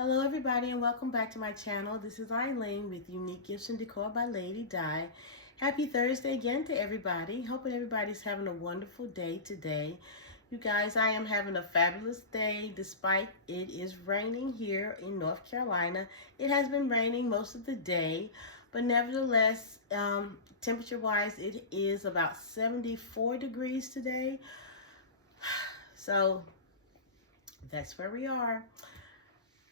Hello everybody and welcome back to my channel. This is Eileen with Unique Gifts and Decor by Lady Di. Happy Thursday again to everybody. Hoping everybody's having a wonderful day today. You guys, I am having a fabulous day despite it is raining here in North Carolina. It has been raining most of the day, but nevertheless, temperature-wise, it is about 74 degrees today. So that's where we are.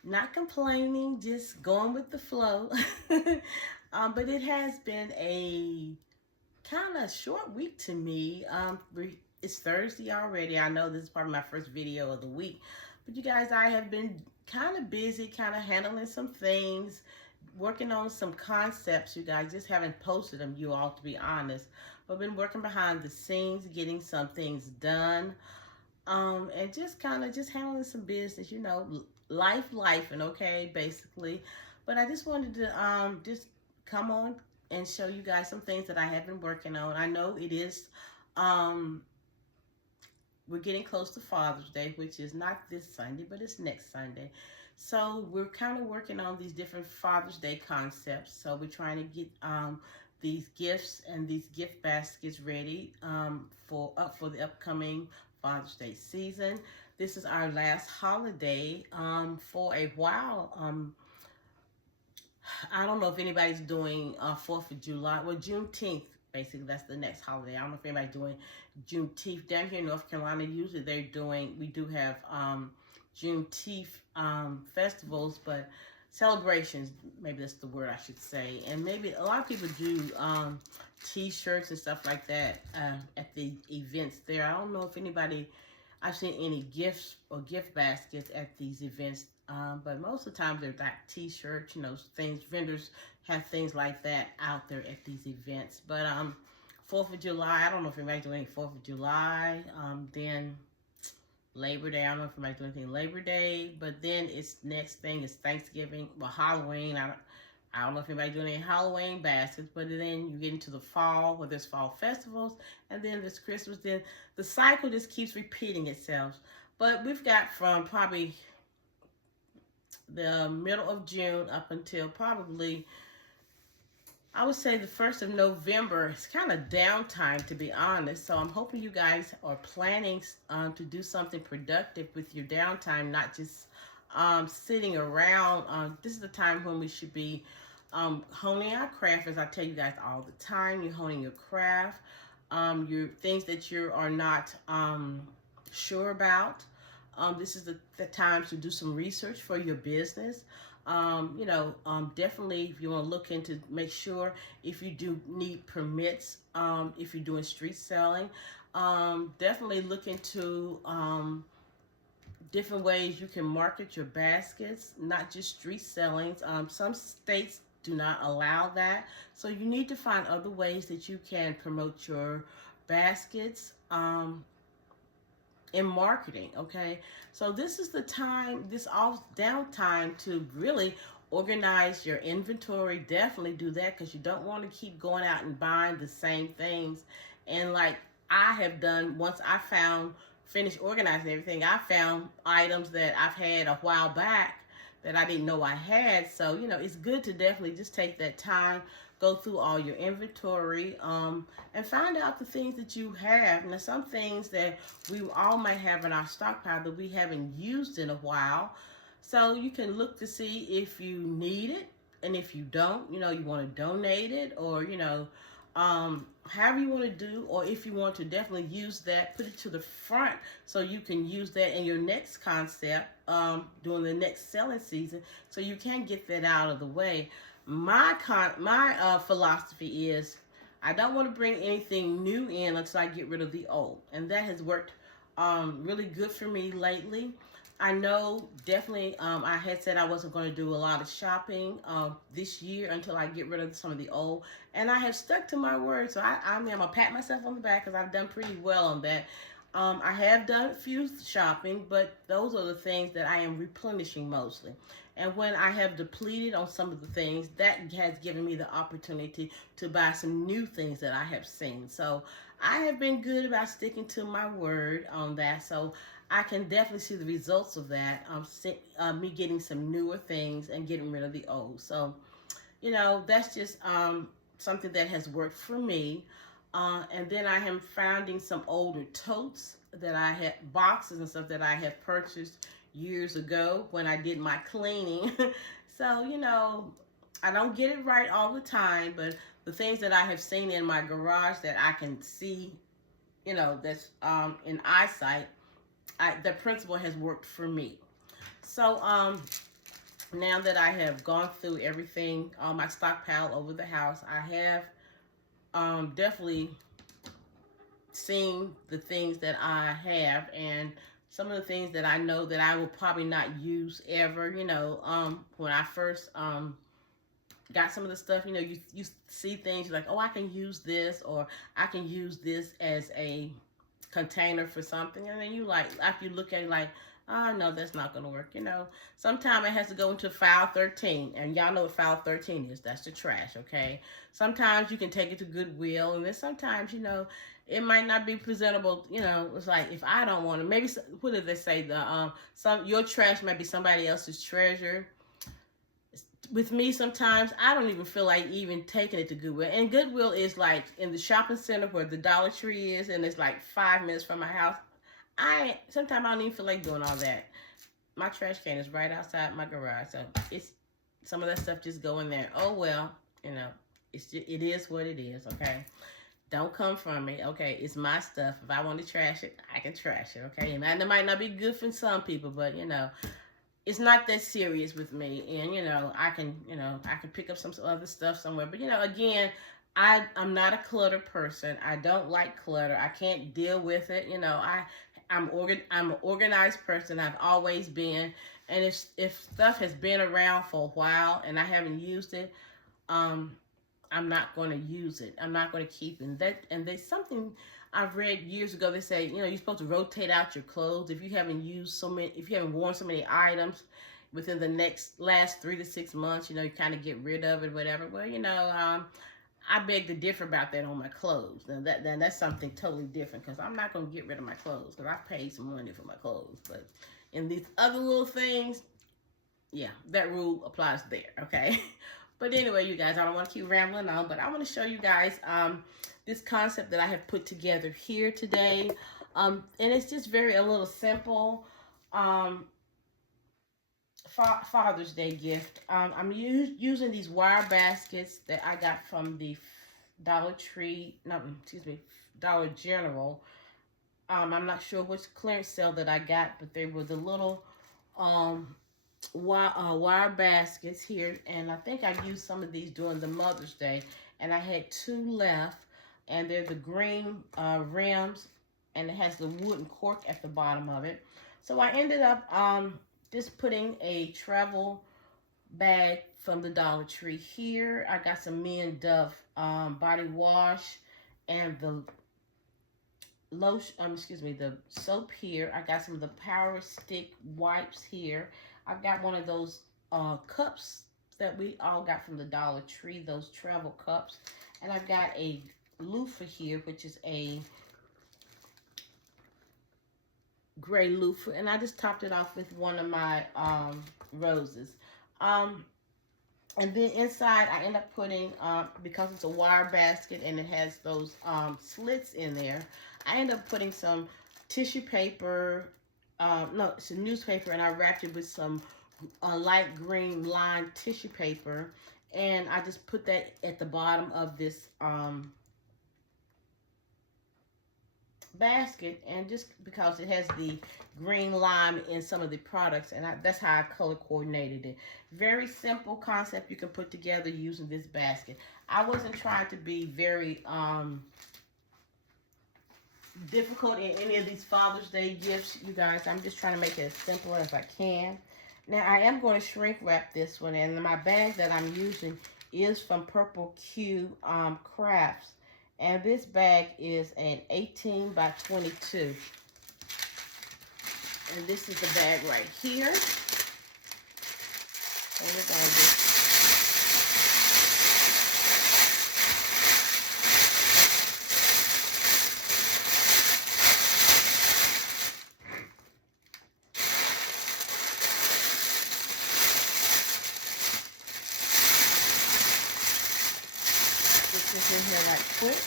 Not complaining, just going with the flow. But it has been a kind of short week to me. It's Thursday already. I know this is probably my first video of the week. But you guys, I have been kind of busy, kind of handling some things, working on some concepts, you guys. Just haven't posted them, you all, to be honest. But I've been working behind the scenes, getting some things done. And just kind of just handling some business, life and okay, basically. But I just wanted to just come on and show you guys some things that I have been working on. I know it is we're getting close to Father's Day, which is not this Sunday, but it's next Sunday. So we're kind of working on these different Father's Day concepts. So we're trying to get these gifts and these gift baskets ready for the upcoming Father's Day season. This is our last holiday for a while. I don't know if anybody's doing 4th of July. Well, Juneteenth, basically, that's the next holiday. I don't know if anybody's doing Juneteenth. Down here in North Carolina, usually we do have Juneteenth festivals, but celebrations, maybe that's the word I should say. And maybe a lot of people do t-shirts and stuff like that at the events there. I don't know if I've seen any gifts or gift baskets at these events, but most of the time they're like t-shirts, things, vendors have things like that out there at these events. But 4th of July, I don't know if anybody's doing 4th of July, then Labor Day, I don't know if anybody's doing anything Labor Day, but then it's next thing is Thanksgiving, well, Halloween. I don't know if anybody's doing any Halloween baskets, but then you get into the fall where there's fall festivals, and then there's Christmas. Then the cycle just keeps repeating itself. But we've got from probably the middle of June up until probably, I would say, the 1st of November. It's kind of downtime, to be honest. So I'm hoping you guys are planning to do something productive with your downtime, not just sitting around. This is the time when we should be honing our craft. As I tell you guys all the time, you're honing your craft, your things that you are not sure about. This is the time to do some research for your business. Definitely, if you want to look into, make sure if you do need permits, if you're doing street selling, definitely look into different ways you can market your baskets, not just street sellings. Some states do not allow that. So you need to find other ways that you can promote your baskets in marketing, okay? So this is the time, this all downtime to really organize your inventory. Definitely do that, because you don't want to keep going out and buying the same things. And like I have done, once I finished organizing everything, I found items that I've had a while back that I didn't know I had. So, it's good to definitely just take that time, go through all your inventory, and find out the things that you have. Now, some things that we all might have in our stockpile that we haven't used in a while. So you can look to see if you need it, and if you don't, you want to donate it, or, however you want to do, or if you want to definitely use that, put it to the front so you can use that in your next concept during the next selling season, so you can get that out of the way. My philosophy is I don't want to bring anything new in until I get rid of the old, and that has worked really good for me lately. I know definitely I had said I wasn't going to do a lot of shopping this year until I get rid of some of the old, and I have stuck to my word. So I'm going to pat myself on the back, because I've done pretty well on that. I have done a few shopping, but those are the things that I am replenishing mostly. And when I have depleted on some of the things, that has given me the opportunity to buy some new things that I have seen. So I have been good about sticking to my word on that. So I can definitely see the results of that. Me getting some newer things and getting rid of the old. So, you know, that's just something that has worked for me. And then I am finding some older totes that I had, boxes and stuff that I had purchased years ago when I did my cleaning. So, you know, I don't get it right all the time, but the things that I have seen in my garage that I can see, you know, that's in eyesight, the principle has worked for me. So, now that I have gone through everything, my stockpile over the house, I have definitely seen the things that I have, and some of the things that I know that I will probably not use ever. You know, when I first got some of the stuff, you know, you see things like, oh, I can use this, or I can use this as a container for something, and then you like, after you look at it like, oh no, that's not gonna work. You know, sometimes it has to go into file 13, and y'all know what file 13 is. That's the trash. Okay, sometimes you can take it to Goodwill, and then sometimes, you know, it might not be presentable. You know, it's like, if I don't want to, maybe, what did they say, the your trash might be somebody else's treasure. With me, sometimes I don't even feel like even taking it to Goodwill. And Goodwill is like in the shopping center where the Dollar Tree is, and it's like 5 minutes from my house. Sometimes I don't even feel like doing all that. My trash can is right outside my garage, so it's, some of that stuff just go in there. Oh well, you know, it is what it is. Okay, don't come from me. Okay, it's my stuff. If I want to trash it, I can trash it. Okay, and that might not be good for some people, but you know, it's not that serious with me. And you know, I can pick up some other stuff somewhere. But you know, again, I'm not a clutter person. I don't like clutter. I can't deal with it. You know, I'm an organized person. I've always been. And if stuff has been around for a while and I haven't used it, I'm not going to use it. I'm not going to keep it. And there's something I've read years ago. They say, you know, you're supposed to rotate out your clothes if you haven't worn so many items within the last 3 to 6 months. You know, you kind of get rid of it, whatever. Well, you know, I beg to differ about that on my clothes. Then that's something totally different, because I'm not going to get rid of my clothes, because I paid some money for my clothes. But in these other little things, yeah, that rule applies there, okay? But anyway, you guys, I don't want to keep rambling on, but I want to show you guys this concept that I have put together here today. And it's just a little simple Father's Day gift. I'm using these wire baskets that I got from the Dollar General. I'm not sure which clearance sale that I got, but they were the little wire baskets here, and I think I used some of these during the Mother's Day, and I had 2 left, and they're the green rims, and it has the wooden cork at the bottom of it. So I ended up just putting a travel bag from the Dollar Tree here. I got some Men Dove body wash, and the lotion, the soap here. I got some of the Power Stick wipes here. I've got one of those cups that we all got from the Dollar Tree, those travel cups. And I've got a loofah here, which is a gray loofah. And I just topped it off with one of my roses. And then inside, I end up putting, because it's a wire basket and it has those slits in there, I end up putting some tissue paper. No, it's a newspaper, and I wrapped it with some light green lined tissue paper, and I just put that at the bottom of this basket, and just because it has the green lime in some of the products, and that's how I color coordinated it. Very simple concept you can put together using this basket. I wasn't trying to be very difficult in any of these Father's Day gifts, you guys. I'm just trying to make it as simple as I can. Now, I am going to shrink wrap this one, and my bag that I'm using is from Purple Q Crafts, and this bag is an 18 by 22, and this is the bag right here. So we're going to just this in here right quick.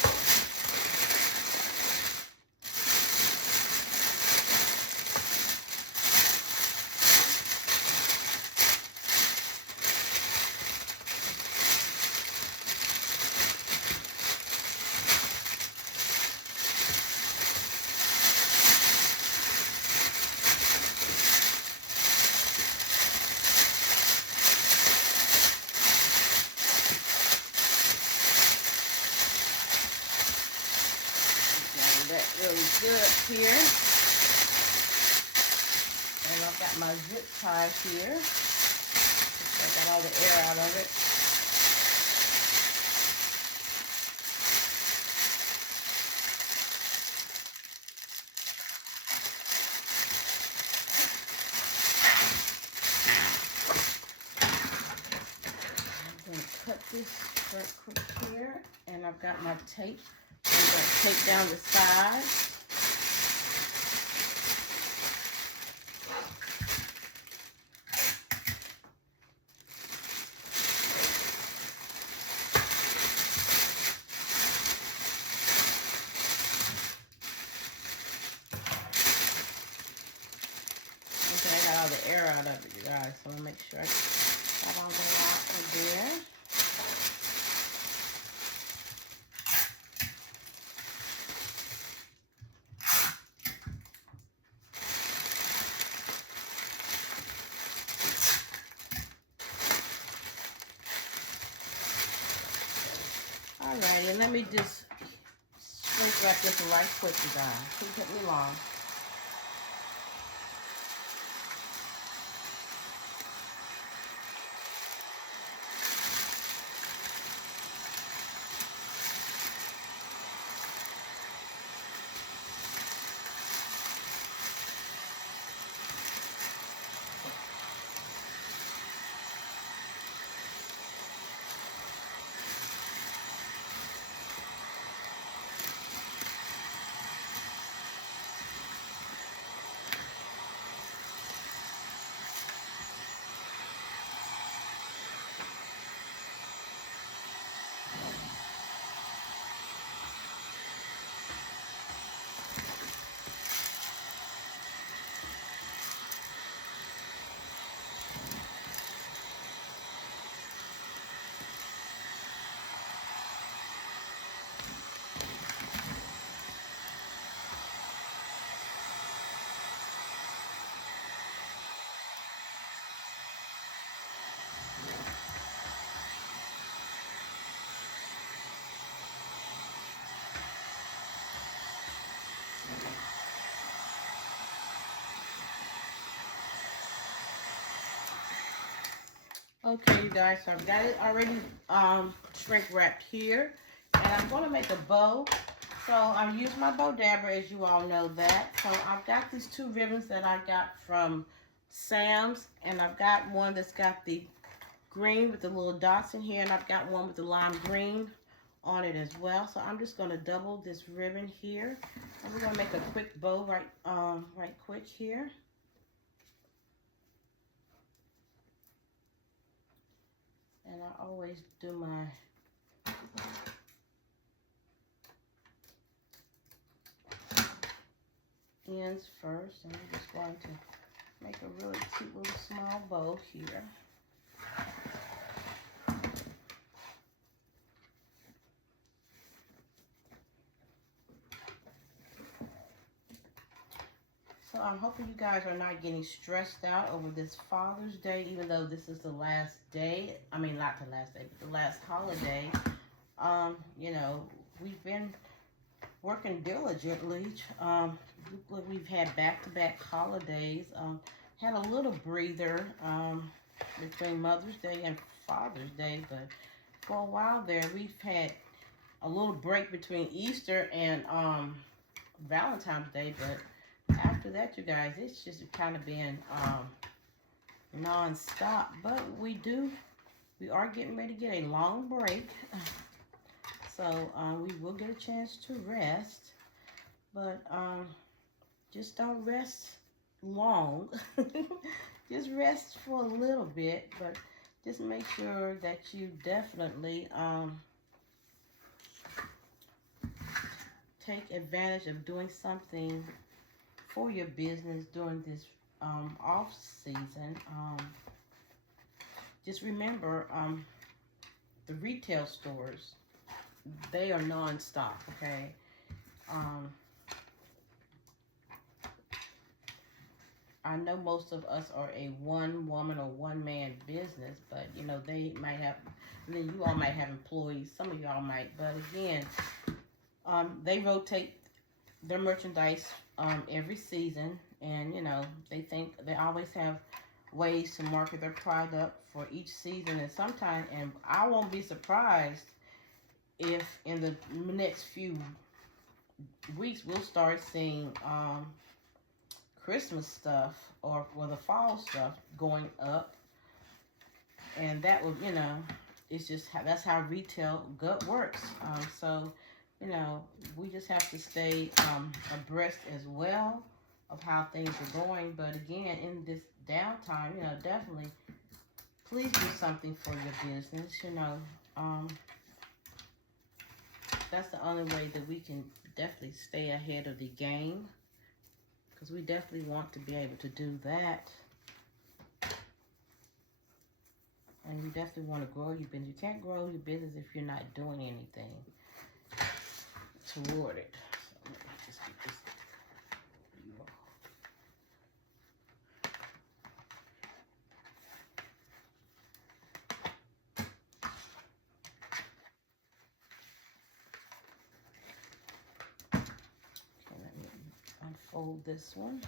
That really good here. And I've got my zip tie here. I got all the air out of it. I'm going to cut this right quick here. And I've got my tape. I'm going to tape down the sides. Okay, I got all the air out of it, you guys. So I'm going to make sure I got all that out of there. Alrighty, and let me just shrink wrap this right quick, you guys. Shouldn't take me long. Okay, you guys, so I've got it already shrink wrapped here. And I'm going to make a bow. So I'm using my bow dabber, as you all know that. So I've got these two ribbons that I got from Sam's. And I've got one that's got the green with the little dots in here. And I've got one with the lime green on it as well. So I'm just going to double this ribbon here. And we're going to make a quick bow right quick here. And I always do my ends first. And I'm just going to make a really cute little small bow here. So I'm hoping you guys are not getting stressed out over this Father's Day, even though this is the last day. I mean, not the last day, but the last holiday. You know, we've been working diligently. We've had back-to-back holidays. Had a little breather between Mother's Day and Father's Day, but for a while there, we've had a little break between Easter and Valentine's Day, but after that, you guys, it's just kind of been non-stop. But we are getting ready to get a long break. So we will get a chance to rest. But just don't rest long. Just rest for a little bit. But just make sure that you definitely take advantage of doing something for your business during this off season, just remember the retail stores, they are non-stop, okay? I know most of us are a one woman or one man business, but you know, they might have, and then you all might have employees, some of y'all might, but again, they rotate their merchandise every season, and you know, they always have ways to market their product for each season, and sometimes, and I won't be surprised if in the next few weeks we'll start seeing Christmas stuff or the fall stuff going up, and that will, you know, it's just that's how retail gut works. So, you know, we just have to stay abreast as well of how things are going. But again, in this downtime, you know, definitely please do something for your business. You know, that's the only way that we can definitely stay ahead of the game, because we definitely want to be able to do that. And you definitely want to grow your business. You can't grow your business if you're not doing anything toward it. So let me just get this. Okay, let me unfold this one.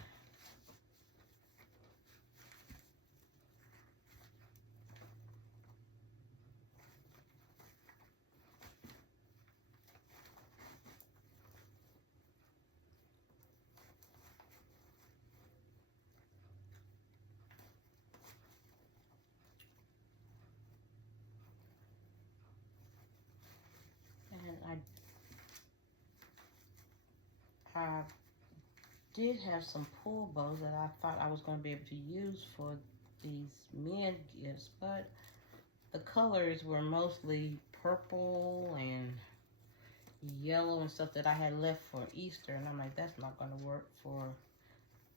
I did have some pull bows that I thought I was going to be able to use for these men gifts, but the colors were mostly purple and yellow and stuff that I had left for Easter, and I'm like, that's not going to work for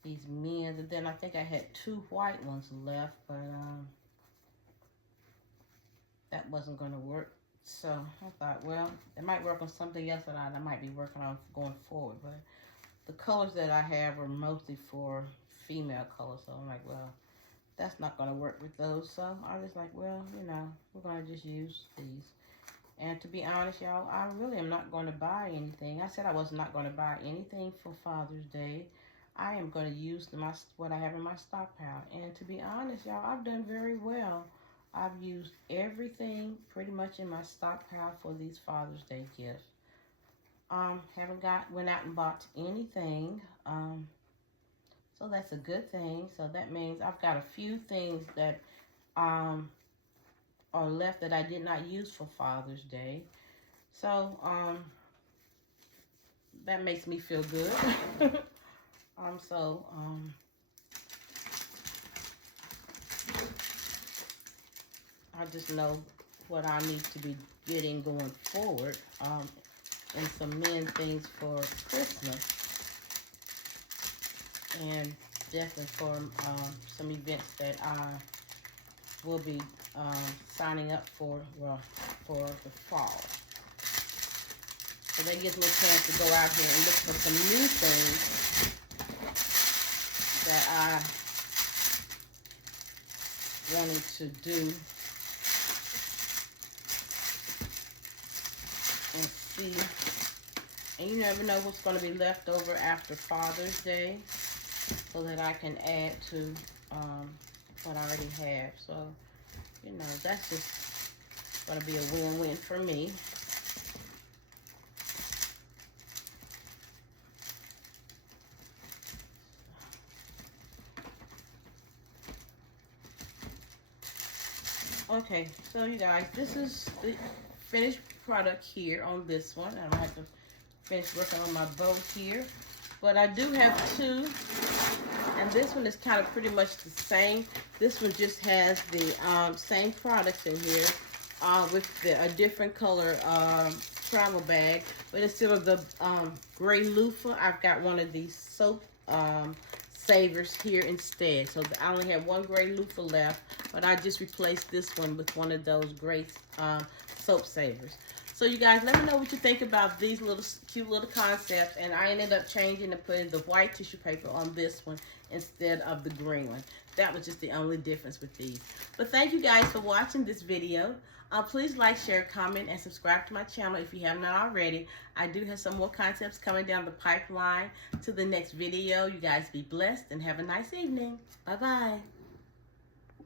these men. And then I think I had 2 white ones left, but that wasn't going to work. So I thought, well, it might work on something else that I might be working on going forward. But the colors that I have are mostly for female colors. So I'm like, well, that's not going to work with those. So I was like, well, you know, we're going to just use these. And to be honest, y'all, I really am not going to buy anything. I said I was not going to buy anything for Father's Day. I am going to use what I have in my stockpile. And to be honest, y'all, I've done very well. I've used everything pretty much in my stockpile for these Father's Day gifts. Haven't went out and bought anything. So that's a good thing. So that means I've got a few things that are left that I did not use for Father's Day. So that makes me feel good. I just know what I need to be getting going forward, and some men things for Christmas, and definitely for some events that I will be signing up for, well, for the fall. So that gives me a chance to go out here and look for some new things that I wanted to do. And see, and you never know what's going to be left over after Father's Day, so that I can add to what I already have. So, you know, that's just going to be a win-win for me. Okay, so you guys, this is the finished product here on this one. I don't have to finish working on my bow here, but I do have 2, and this one is kind of pretty much the same. This one just has the same products in here with a different color travel bag. But instead of the gray loofah, I've got one of these soap savers here instead. So I only have one gray loofah left, but I just replaced this one with one of those gray soap savers. So you guys, let me know what you think about these little cute little concepts. And I ended up changing and putting the white tissue paper on this one instead of the green one. That was just the only difference with these. But thank you guys for watching this video. Please like, share, comment, and subscribe to my channel if you have not already. I do have some more concepts coming down the pipeline to the next video. You guys be blessed and have a nice evening. Bye-bye.